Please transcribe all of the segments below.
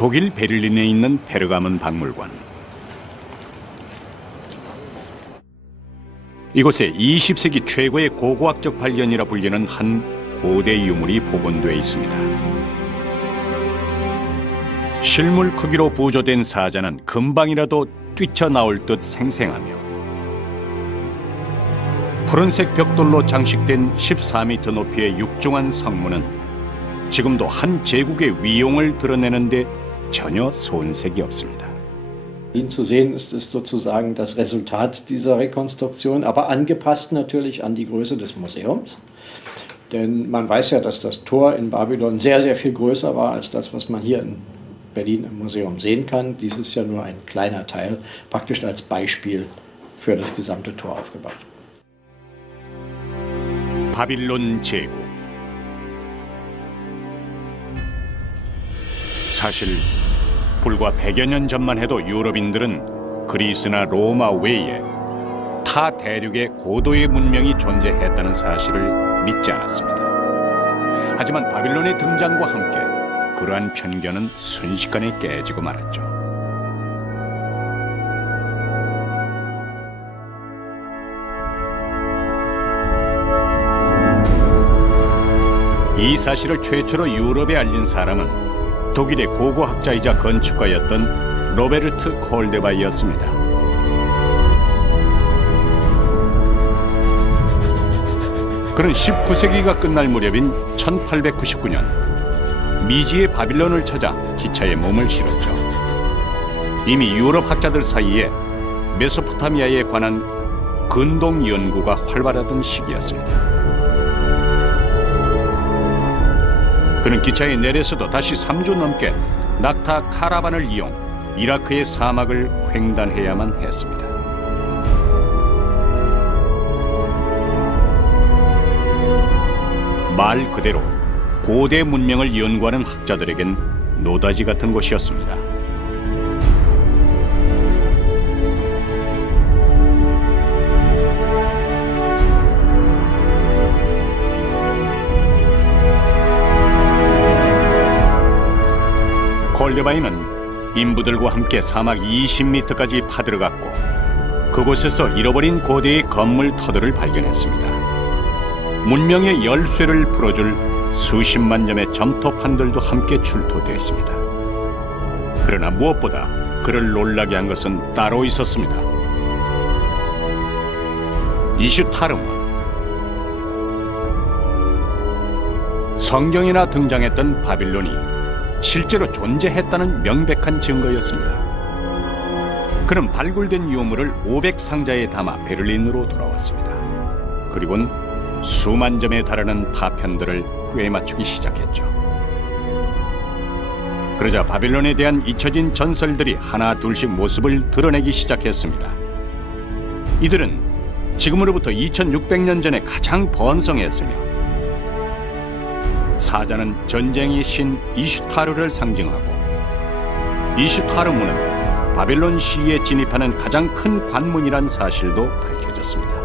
독일 베를린에 있는 페르가몬 박물관. 이곳에 20세기 최고의 고고학적 발견이라 불리는 한 고대 유물이 복원되어 있습니다. 실물 크기로 부조된 사자는 금방이라도 뛰쳐나올 듯 생생하며 푸른색 벽돌로 장식된 14m 높이의 육중한 성문은 지금도 한 제국의 위용을 드러내는데 전혀 손색이 없습니다. Ihn zu sehen ist sozusagen das Resultat dieser Rekonstruktion, aber angepasst natürlich an die Größe des Museums. Denn man weiß ja, dass das Tor in Babylon sehr, sehr viel größer war als das, was man hier in Berlin im Museum sehen kann. Dies ist ja nur ein kleiner Teil, praktisch als Beispiel für das gesamte Tor aufgebaut. 바빌론 제국. 사실 불과 100여 년 전만 해도 유럽인들은 그리스나 로마 외에 타 대륙에 고도의 문명이 존재했다는 사실을 믿지 않았습니다. 하지만 바빌론의 등장과 함께 그러한 편견은 순식간에 깨지고 말았죠. 이 사실을 최초로 유럽에 알린 사람은 독일의 고고학자이자 건축가였던 로베르트 콜데바이였습니다. 그는 19세기가 끝날 무렵인 1899년 미지의 바빌론을 찾아 기차에 몸을 실었죠. 이미 유럽 학자들 사이에 메소포타미아에 관한 근동 연구가 활발하던 시기였습니다. 그는 기차에 내려서도 다시 3주 넘게 낙타 카라반을 이용 이라크의 사막을 횡단해야만 했습니다. 말 그대로 고대 문명을 연구하는 학자들에겐 노다지 같은 곳이었습니다. 콜데바이는 인부들과 함께 사막 20m까지 파들어갔고 그곳에서 잃어버린 고대의 건물 터들을 발견했습니다. 문명의 열쇠를 풀어줄 수십만 점의 점토판들도 함께 출토됐습니다. 그러나 무엇보다 그를 놀라게 한 것은 따로 있었습니다. 이슈타르문. 성경에나 등장했던 바빌론이 실제로 존재했다는 명백한 증거였습니다. 그는 발굴된 유물을 500상자에 담아 베를린으로 돌아왔습니다. 그리고는 수만 점에 달하는 파편들을 꿰 맞추기 시작했죠. 그러자 바빌론에 대한 잊혀진 전설들이 하나 둘씩 모습을 드러내기 시작했습니다. 이들은 지금으로부터 2600년 전에 가장 번성했으며 사자는 전쟁의 신 이슈타르를 상징하고 이슈타르문은 바빌론 시에 진입하는 가장 큰 관문이란 사실도 밝혀졌습니다.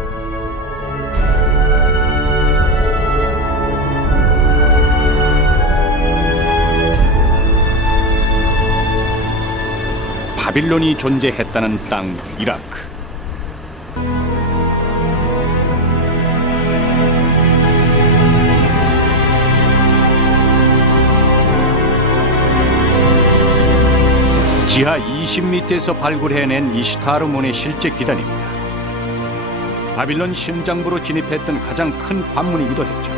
바빌론이 존재했다는 땅 이라크. 지하 20m에서 발굴해낸 이슈타르문의 실제 기단입니다. 바빌론 심장부로 진입했던 가장 큰 관문이기도 했죠.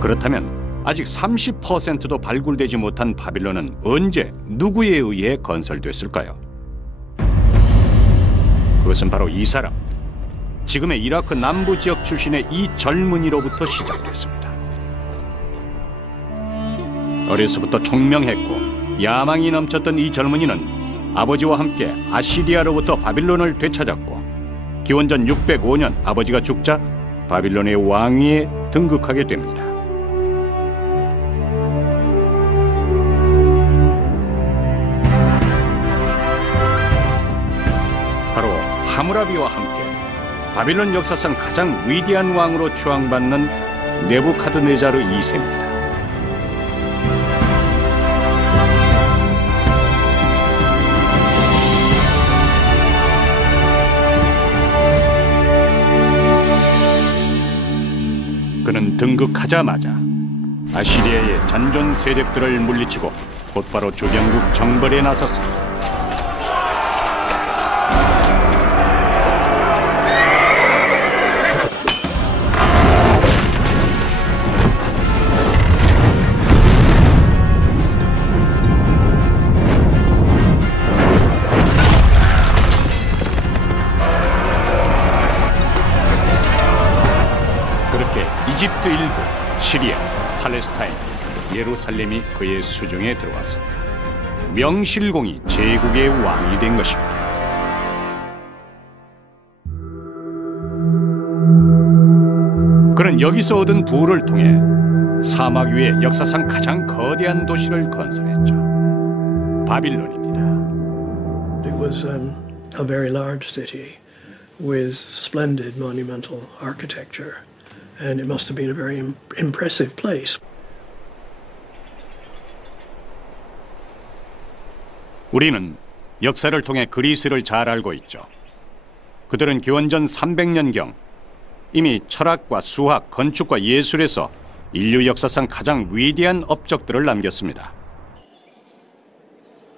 그렇다면 아직 30%도 발굴되지 못한 바빌론은 언제 누구에 의해 건설됐을까요? 그것은 바로 이 사람, 지금의 이라크 남부 지역 출신의 이 젊은이로부터 시작됐습니다. 어려서부터 총명했고 야망이 넘쳤던 이 젊은이는 아버지와 함께 아시리아로부터 바빌론을 되찾았고 기원전 605년 아버지가 죽자 바빌론의 왕위에 등극하게 됩니다. 바로 하무라비와 함께 바빌론 역사상 가장 위대한 왕으로 추앙받는 네부카드네자르 2세입니다. 그는 등극하자마자 아시리아의 잔존 세력들을 물리치고 곧바로 주변국 정벌에 나섰습니다. 이집트 일부, 시리아, 팔레스타인, 예루살렘이 그의 수중에 들어왔습니다. 명실공히 제국의 왕이 된 것입니다. 그는 여기서 얻은 부를 통해 사막 위에 역사상 가장 거대한 도시를 건설했죠. 바빌론입니다. It was a very large city with splendid monumental architecture. And it must have been a very impressive place. 우리는 역사를 통해 그리스를 잘 알고 있죠. 그들은 기원전 300년경 이미 철학과 수학, 건축과 예술에서 인류 역사상 가장 위대한 업적들을 남겼습니다.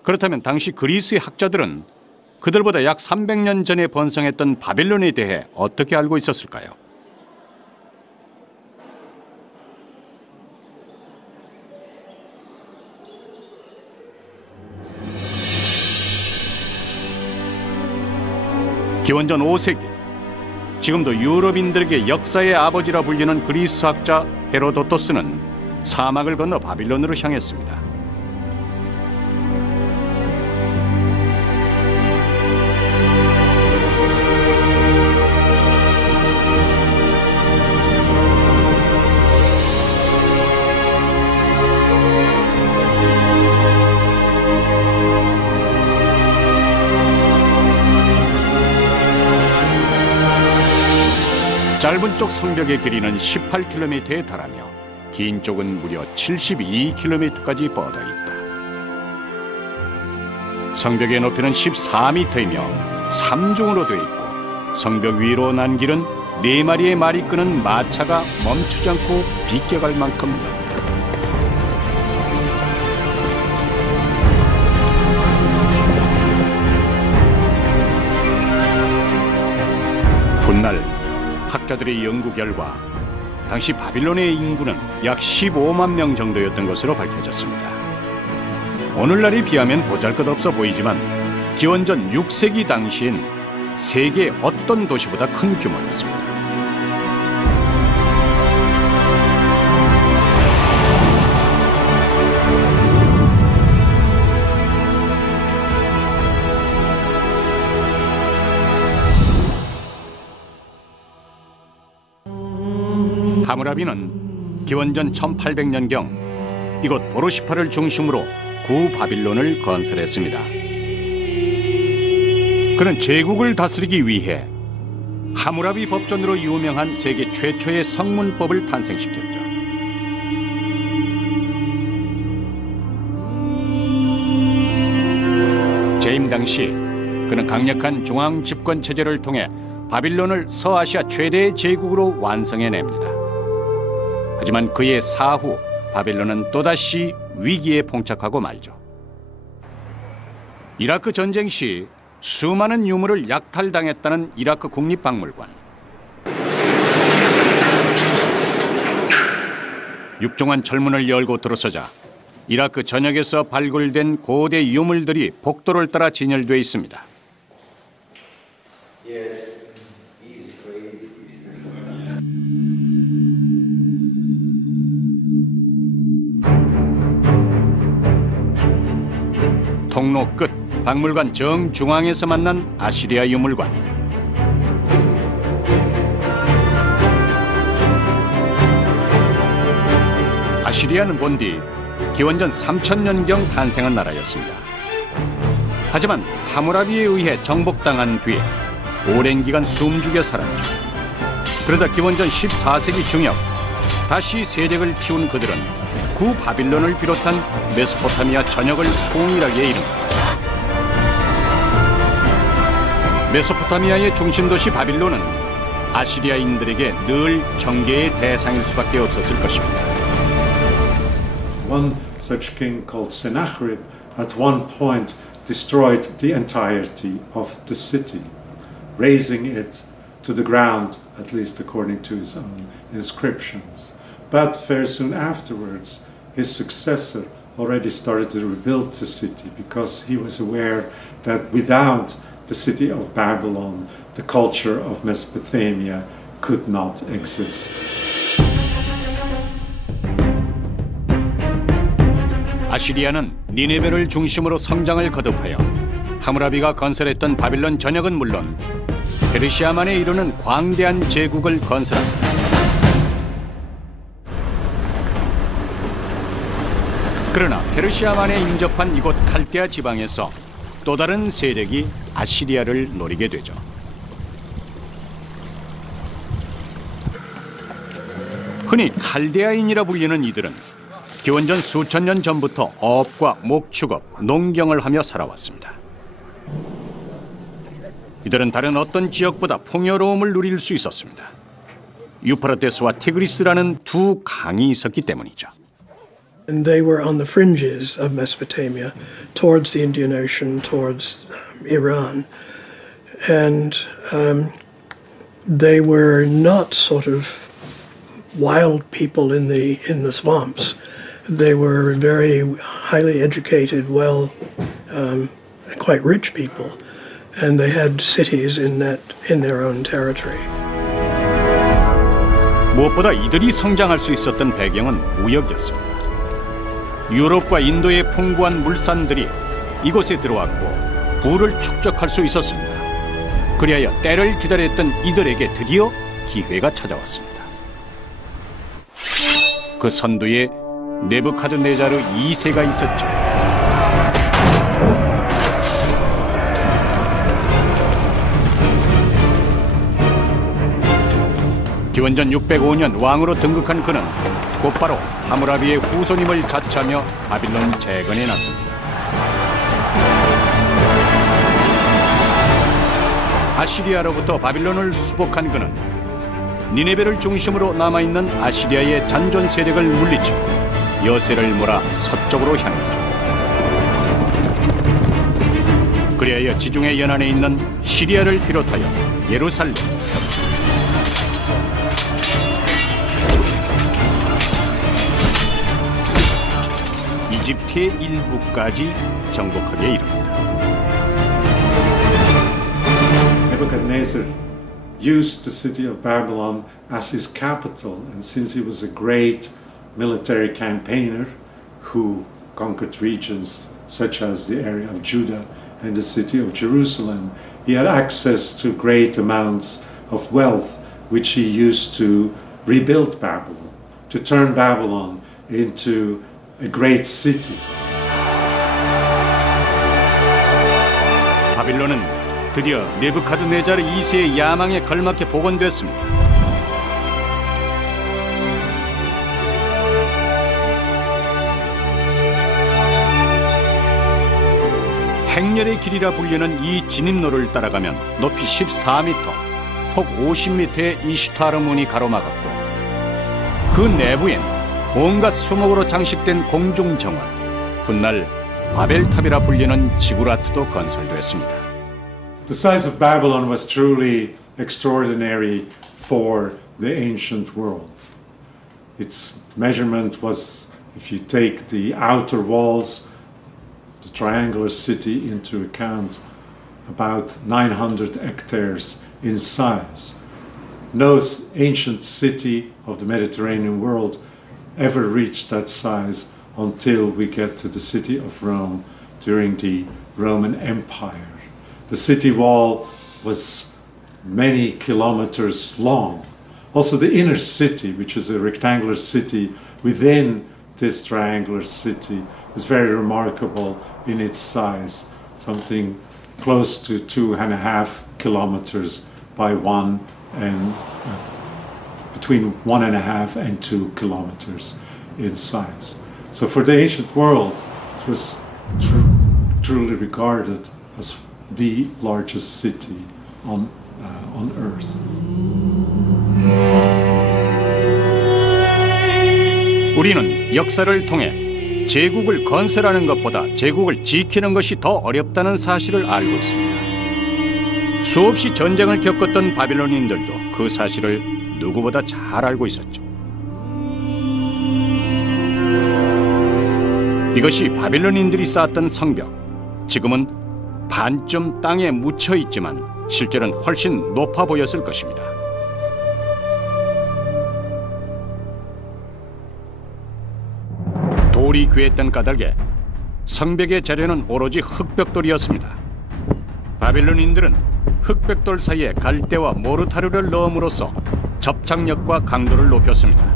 그렇다면 당시 그리스의 학자들은 그들보다 약 300년 전에 번성했던 바빌론에 대해 어떻게 알고 있었을까요? 기원전 5세기, 지금도 유럽인들에게 역사의 아버지라 불리는 그리스 학자 헤로도토스는 사막을 건너 바빌론으로 향했습니다. 짧은 쪽 성벽의 길이는 18km에 달하며 긴 쪽은 무려 72km까지 뻗어 있다. 성벽의 높이는 14m이며 3중으로 되어 있고 성벽 위로 난 길은 4마리의 말이 끄는 마차가 멈추지 않고 비껴갈 만큼 넓다. 훗날 학자들의 연구 결과 당시 바빌론의 인구는 약 15만 명 정도였던 것으로 밝혀졌습니다. 오늘날에 비하면 보잘것없어 보이지만 기원전 6세기 당시엔 세계 어떤 도시보다 큰 규모였습니다. 하무라비는 기원전 1800년경 이곳 보르시파를 중심으로 구바빌론을 건설했습니다. 그는 제국을 다스리기 위해 하무라비 법전으로 유명한 세계 최초의 성문법을 탄생시켰죠. 재임 당시 그는 강력한 중앙 집권 체제를 통해 바빌론을 서아시아 최대의 제국으로 완성해냅니다. 하지만 그의 사후 바빌론은 또다시 위기에 봉착하고 말죠. 이라크 전쟁 시 수많은 유물을 약탈당했다는 이라크 국립박물관. 육중한 철문을 열고 들어서자 이라크 전역에서 발굴된 고대 유물들이 복도를 따라 진열되어 있습니다. 통로 끝 박물관 정중앙에서 만난 아시리아 유물관. 아시리아는 본디 기원전 3000년경 탄생한 나라였습니다. 하지만 하무라비에 의해 정복당한 뒤에 오랜 기간 숨죽여 살았죠. 그러다 기원전 14세기 중엽 다시 세력을 키운 그들은 구 바빌론을 비롯한 메소포타미아 전역을 통일하게 이릅니다. 메소포타미아의 중심도시 바빌론은 아시리아인들에게 늘 경계의 대상일 수밖에 없었을 것입니다. One such king called Sennacherib at one point destroyed the entirety of the city, razing it to the ground, at least according to his own inscriptions. But very soon afterwards, his successor already started to rebuild the city because he was aware that without the city of Babylon, the culture of Mesopotamia could not exist. 아시리아는 니네베를 중심으로 성장을 거듭하여 하므라비가 건설했던 바빌론 전역은 물론 페르시아만에 이르는 광대한 제국을 건설합니다. 그러나 페르시아만에 인접한 이곳 칼데아 지방에서 또 다른 세력이 아시리아를 노리게 되죠. 흔히 칼데아인이라 불리는 이들은 기원전 수천 년 전부터 어업과 목축업, 농경을 하며 살아왔습니다. 이들은 다른 어떤 지역보다 풍요로움을 누릴 수 있었습니다. 유프라테스와 티그리스라는 두 강이 있었기 때문이죠. And they were on the fringes of Mesopotamia, towards the Indian Ocean, towards Iran. And they were not sort of wild people in the swamps. They were very highly educated, quite rich people. And they had cities in their own territory. 무엇보다 이들이 성장할 수 있었던 배경은 무역이었습니다. 유럽과 인도의 풍부한 물산들이 이곳에 들어왔고 부를 축적할 수 있었습니다. 그리하여 때를 기다렸던 이들에게 드디어 기회가 찾아왔습니다. 그 선두에 네부카드네자르 2세가 있었죠. 기원전 605년 왕으로 등극한 그는 곧바로 하므라비의 후손임을 자처하며 바빌론 재건에 나섭니다. 아시리아로부터 바빌론을 수복한 그는 니네베를 중심으로 남아있는 아시리아의 잔존 세력을 물리치고 여세를 몰아 서쪽으로 향했죠. 그리하여 지중해 연안에 있는 시리아를 비롯하여 예루살렘, 이집트의 일부까지 정복하게 이릅니다. Nebuchadnezzar used the city of Babylon as his capital, and since he was a great military campaigner who conquered regions such as the area of Judah and the city of Jerusalem, he had access to great amounts of wealth which he used to rebuild Babylon, to turn Babylon into a great city. 바빌론은 드디어 네부카드네자르 2세의 야망에 걸맞게 복원됐습니다. 행렬의 길이라 불리는 이 진입로를 따라가면 높이 14m, 폭 50m의 이슈타르 문이 가로막았고 그 내부엔 온갖 수목으로 장식된 공중정원, 훗날 바벨탑이라 불리는 지구라트도 건설됐습니다. The size of Babylon was truly extraordinary for the ancient world. Its measurement was, if you take the outer walls, the triangular city into account, about 900 hectares in size. No ancient city of the Mediterranean world ever reached that size until we get to the city of Rome during the Roman Empire. The city wall was many kilometers long. Also the inner city, which is a rectangular city within this triangular city, is very remarkable in its size, something close to 2.5 kilometers by 1 and between 1.5 and 2 kilometers in size. So for the ancient world, it was truly regarded as the largest city on Earth. 우리는 역사를 통해 제국을 건설하는 것보다 제국을 지키는 것이 더 어렵다는 사실을 알고 있습니다. 수없이 전쟁을 겪었던 바빌론인들도 그 사실을 누구보다 잘 알고 있었죠. 이것이 바빌론인들이 쌓았던 성벽, 지금은 반쯤 땅에 묻혀 있지만 실제로는 훨씬 높아 보였을 것입니다. 돌이 귀했던 까닭에 성벽의 재료는 오로지 흑벽돌이었습니다. 바빌론인들은 흑벽돌 사이에 갈대와 모르타르를 넣음으로써 접착력과 강도를 높였습니다.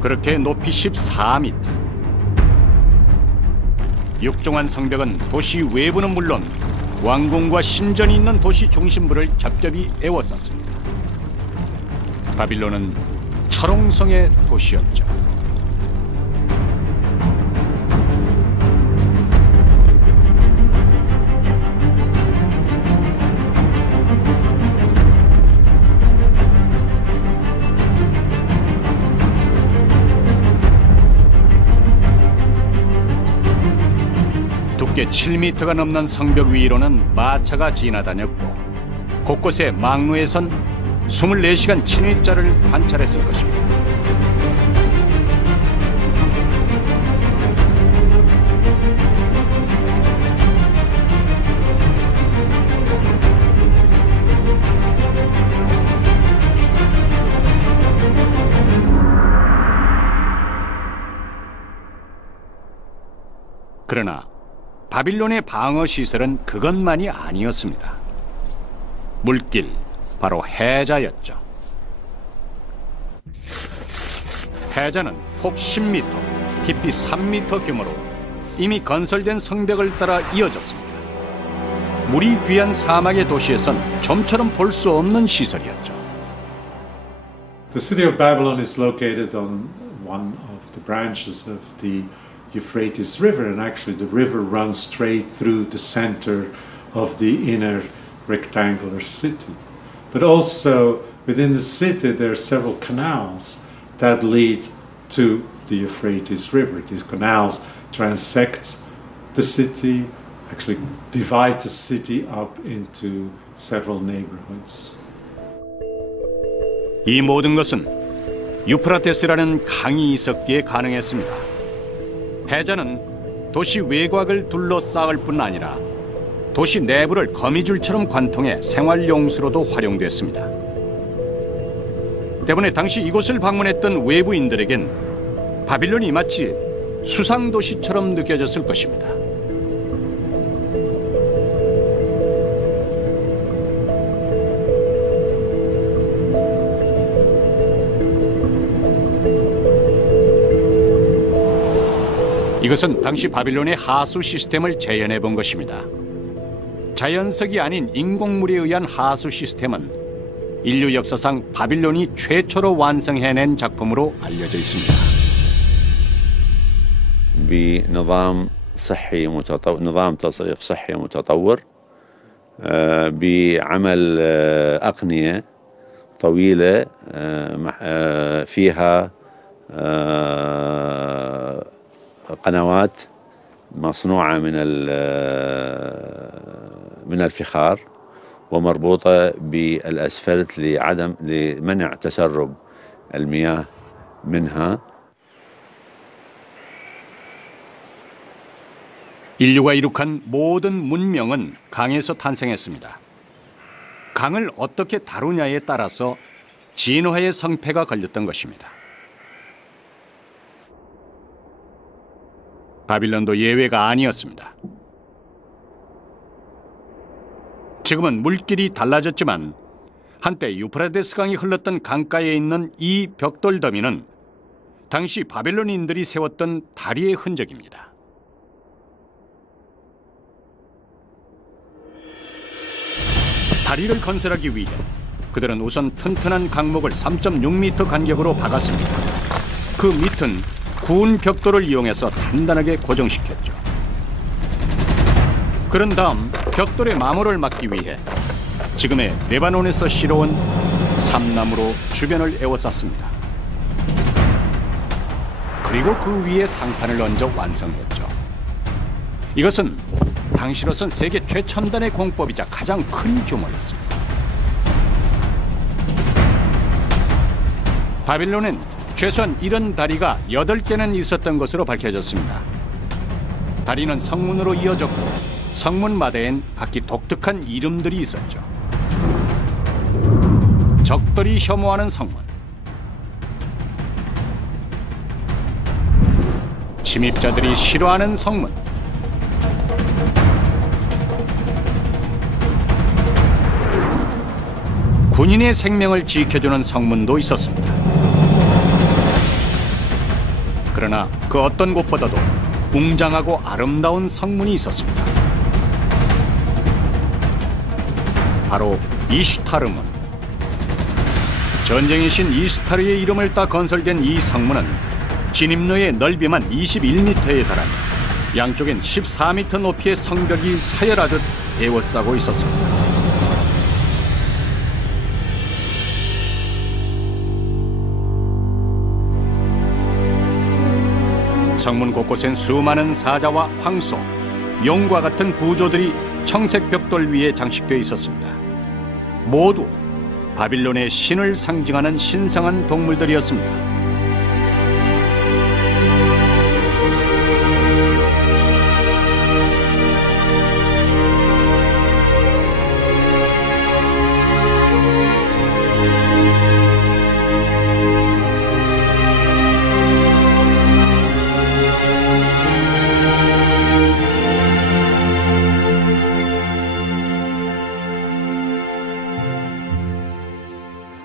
그렇게 높이 14m. 육중한 성벽은 도시 외부는 물론 왕궁과 신전이 있는 도시 중심부를 겹겹이 에워쌌습니다. 바빌론은 철옹성의 도시였죠. 두께 7m가 넘는 성벽 위로는 마차가 지나다녔고 곳곳에 망루에 선 24시간 침입자를 관찰했을 것입니다. 그러나 바빌론의 방어 시설은 그것만이 아니었습니다. 물길, 바로 해자였죠. 해자는 폭 10m, 깊이 3m 규모로 이미 건설된 성벽을 따라 이어졌습니다. 물이 귀한 사막의 도시에선 좀처럼 볼 수 없는 시설이었죠. The city of Babylon is located on one of the branches of the Euphrates River, and actually the river runs straight through the center of the inner rectangular city. But also within the city there are several canals that lead to the Euphrates River. These canals transect the city, actually divide the city up into several neighborhoods. 이 모든 것은 유프라테스라는 강이 있었기에 가능했습니다. 해자는 도시 외곽을 둘러싸을 뿐 아니라 도시 내부를 거미줄처럼 관통해 생활용수로도 활용됐습니다. 때문에 당시 이곳을 방문했던 외부인들에겐 바빌론이 마치 수상도시처럼 느껴졌을 것입니다. 이것은 당시 바빌론의 하수 시스템을 재현해 본 것입니다. 자연석이 아닌 인공물에 의한 하수 시스템은 인류 역사상 바빌론이 최초로 완성해낸 작품으로 알려져 있습니다. بنظام صحي متطور، نظام تصريف صحي متطور، بعمل أقنية طويلة فيها قنوات مصنوعة من الفخار ومربوطة بالأسفلت لمنع تسرب المياه منها. 인류가 이룩한 모든 문명은 강에서 탄생했습니다. 강을 어떻게 다루냐에 따라서 진화의 성패가 걸렸던 것입니다. 바빌론도 예외가 아니었습니다. 지금은 물길이 달라졌지만 한때 유프라테스 강이 흘렀던 강가에 있는 이 벽돌 더미는 당시 바빌론인들이 세웠던 다리의 흔적입니다. 다리를 건설하기 위해 그들은 우선 튼튼한 강목을 3.6m 간격으로 박았습니다. 그 밑은 구운 벽돌을 이용해서 단단하게 고정시켰죠. 그런 다음 벽돌의 마모를 막기 위해 지금의 레바논에서 실어온 삼나무로 주변을 에워쌌습니다. 그리고 그 위에 상판을 얹어 완성했죠. 이것은 당시로선 세계 최첨단의 공법이자 가장 큰 규모였습니다. 바빌론엔 최소한 이런 다리가 8개는 있었던 것으로 밝혀졌습니다. 다리는 성문으로 이어졌고 성문마다엔 각기 독특한 이름들이 있었죠. 적들이 혐오하는 성문, 침입자들이 싫어하는 성문, 군인의 생명을 지켜주는 성문도 있었습니다. 그러나 그 어떤 곳보다도 웅장하고 아름다운 성문이 있었습니다. 바로 이슈타르문. 전쟁의 신 이슈타르의 이름을 따 건설된 이 성문은 진입로의 넓이만 21m에 달하며 양쪽엔 14m 높이의 성벽이 서열하듯 에워싸고 있었습니다. 성문 곳곳엔 수많은 사자와 황소, 용과 같은 부조들이 청색 벽돌 위에 장식되어 있었습니다. 모두 바빌론의 신을 상징하는 신성한 동물들이었습니다.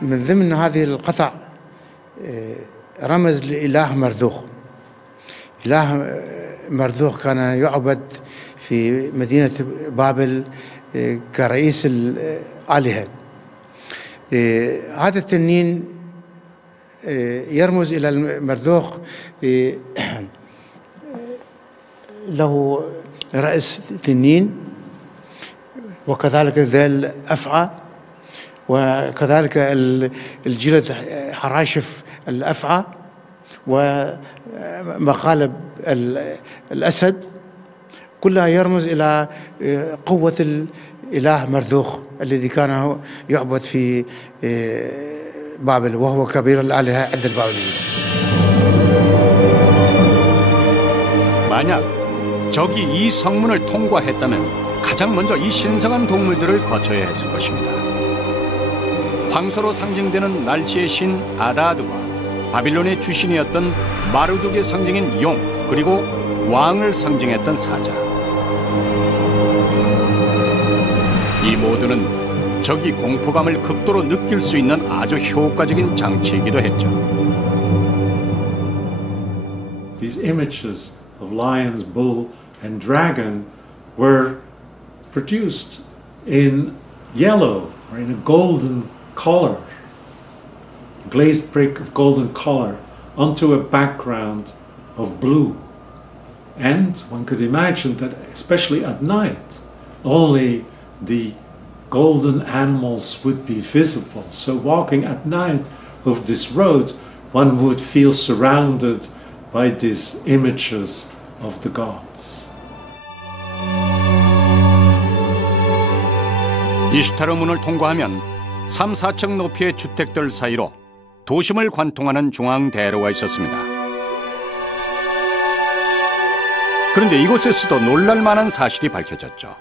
من ضمن هذه القطع رمز لإله مرذوخ. إله مرذوخ كان يعبد في مدينة بابل كرئيس الآلهة. هذا التنين يرمز إلى المرذوخ، له رأس تنين وكذلك ذيل أفعى، وكذلك الجلد حراشف الأفعى ومقالب الأسد، كلها يرمز إلى قوة الإله مرذوخ الذي كان يعبد في بابل وهو كبير الآلهة عند البابليين. 만약 적이 이 성문을 통과했다면 가장 먼저 이 신성한 동물들을 거쳐야 했을 것입니다. 황소로 상징되는 날씨의 신 아다드와 바빌론의 주신이었던 마르둑의 상징인 용, 그리고 왕을 상징했던 사자. 이 모두는 적이 공포감을 극도로 느낄 수 있는 아주 효과적인 장치이기도 했죠. These images of lions, bull, and dragon were produced in yellow or in a golden color, glazed brick of golden color onto a background of blue. And one could imagine that especially at night only the golden animals would be visible. So walking at night of this road, one would feel surrounded by these images of the gods. 이슈타르 문을 통과하면 3, 4층 높이의 주택들 사이로 도심을 관통하는 중앙 대로가 있었습니다. 그런데 이곳에서도 놀랄만한 사실이 밝혀졌죠.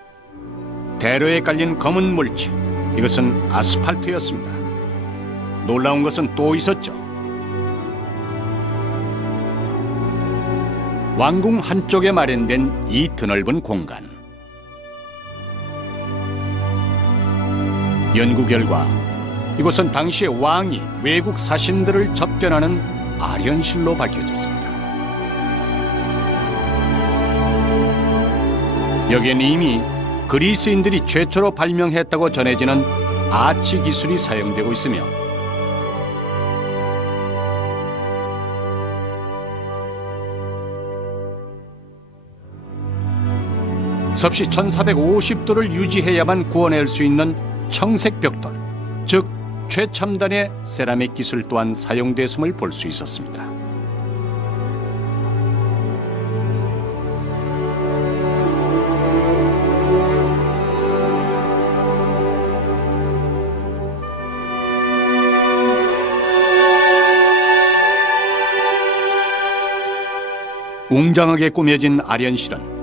대로에 깔린 검은 물질, 이것은 아스팔트였습니다. 놀라운 것은 또 있었죠. 왕궁 한쪽에 마련된 이 드넓은 공간. 연구 결과 이곳은 당시의 왕이 외국 사신들을 접견하는 아련실로 밝혀졌습니다. 여기엔 이미 그리스인들이 최초로 발명했다고 전해지는 아치 기술이 사용되고 있으며 섭씨 1450도를 유지해야만 구워낼 수 있는 청색 벽돌, 즉 최첨단의 세라믹 기술 또한 사용됐음을 볼 수 있었습니다. 웅장하게 꾸며진 아련실은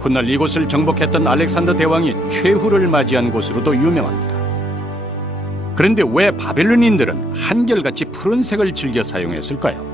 훗날 이곳을 정복했던 알렉산더 대왕이 최후를 맞이한 곳으로도 유명합니다. 그런데 왜 바벨론인들은 한결같이 푸른색을 즐겨 사용했을까요?